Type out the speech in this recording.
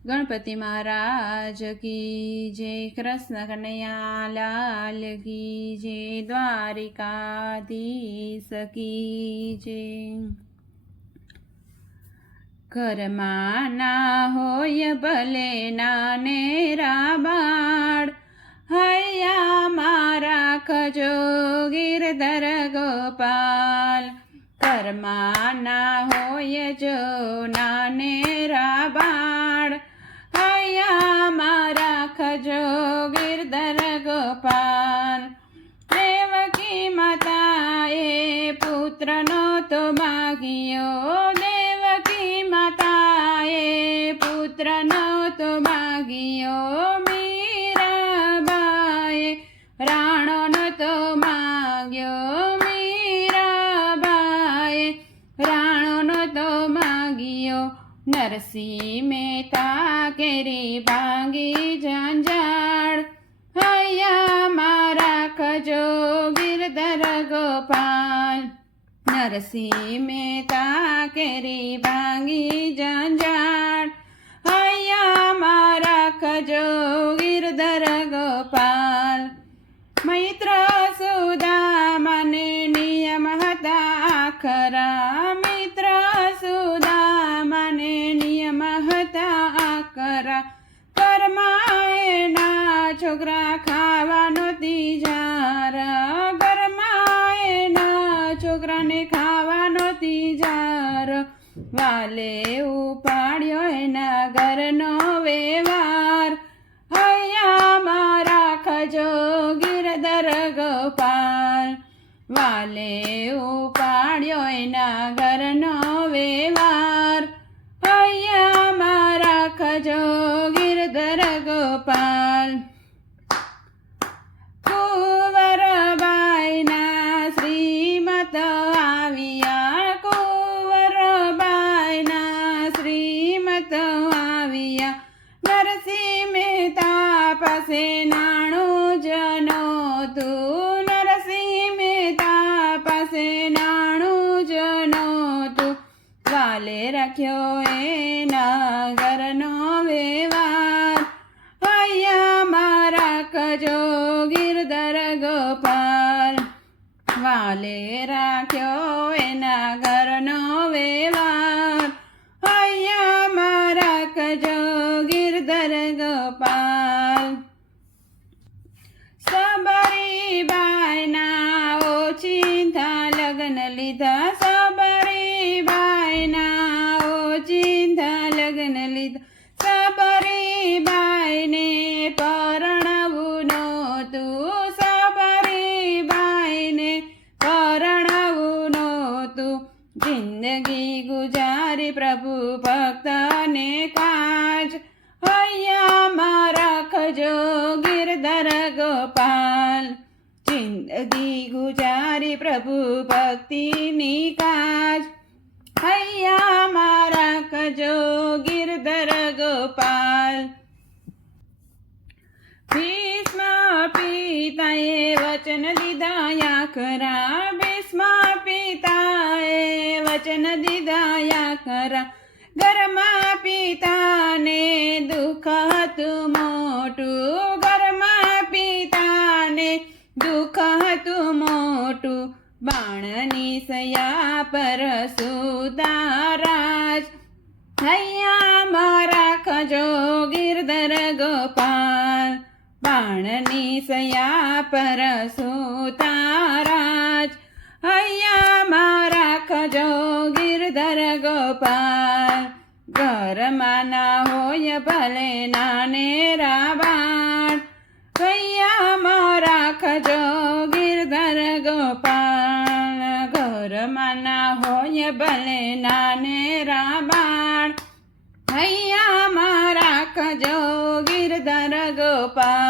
ગણપતિ મહારાજ કી જય કૃષ્ણ કનૈયા લાલ કી જય દ્વારિકાધીશ કી જય ઘરમાં ના હોય ભલે નાનેરા બાળ હૈયા મારા ખજો ગિરધર ગોપાલ ઘરમાં ના હોય જો નાનેરા બાળ હૈયા મારા ખજો ગોપાલ. દેવકી માતાએ પુત્રનો તો માગ્યો. દેવકી માતાએ પુત્રનો તો માગ્યો. મીરાબાએ રાણોનો તો માગ્યો. મીરાબાએ રાણોનો તો માગ્યો. નરસિંહ મહેતા કેરી ભાંગી ઝંઝાળ નરસિંહ મેતા કેરી ભાંગી જંજાળ. હૈયા મારા ખજો ગિરધર ગોપાલ. મૈત્ર સુદામને નિયમ હતા ખરા મિત્ર સુદા મને નિયમ હતા આકરા કરમાયના છોકરા ખાવાનો તીજાર છોકરાને વાલે ઉપાડ્યો એના ઘરનો વેવાર હૈયા મારા ખજો ગિરધર ગોપાલ. વાલે ઉપાડ્યો એના ઘરનો પાસે જનો તું નરસિંહ મહેતા પાસે નાણું જનો તું વાલે રાખ્યો એ ઘરનો વ્યવહાર. હૈયા મારા કજો ગીરધર ગોપાલ વાલે રાખ્યો પરણવું નહોતું જિંદગી ગુજારી પ્રભુ ભક્તને કાજ. હૈયા મારા ખજો ગિરધર ગોપાલ. જિંદગી ગુજારી પ્રભુ ભક્તિની કાજ. હૈયા મારા ખજો ગિરધર ગોપાલ. ભીષ્મ પિતાએ વચન દીધાયા. ખરા ભીષ્મ પિતાએ વચન દીધાયા ખરા ઘરમાં પિતાને દુઃખ હતું મોટું. ઘરમાં પિતાને દુઃખ હતું મોટું. બાણની સયા પર સુદારાજ હૈયા મારા ખજો ગિરધર ગોપાલ. બાણની સયા પર સુતારાજ. હૈયા મારા ખજો ગિરધર ગોપાલ. ઘરમાં ના હોય ભલે નાને રાબાણ હૈયા મારા ખજો ગિરધર ગોપાલ. ઘરમાં ના હોય ભલે નાને રાબાણ હૈયા મારા ખજો ગિરધર ગોપાલ.